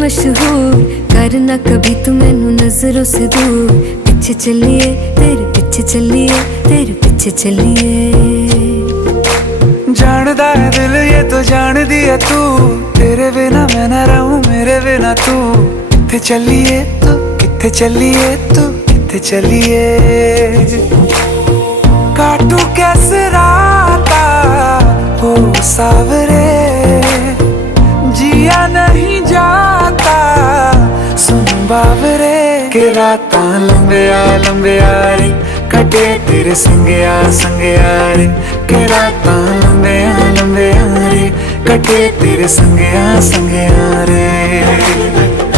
मशहूर, करना कभी तू मैनू नजरों से दूर। पीछे चलिए तेरे पीछे चलिए, तेरे पीछे चलिए। जानदा है दिल ये तो जान दिया तू, तेरे बिना मैं ना रहूं मेरे बिना तू। किथे चलिए तू, किथे चलिए तू, किथे चलिए। काटू कैसे राता हो सावरे, जिया नहीं जाता सुन बावरे। के रातां लंबिया लंबिया रे, कटे तेरे संगया संगया रे। के रातां लंबिया लंबिया रे, कटे तेरे संगया संगया रे।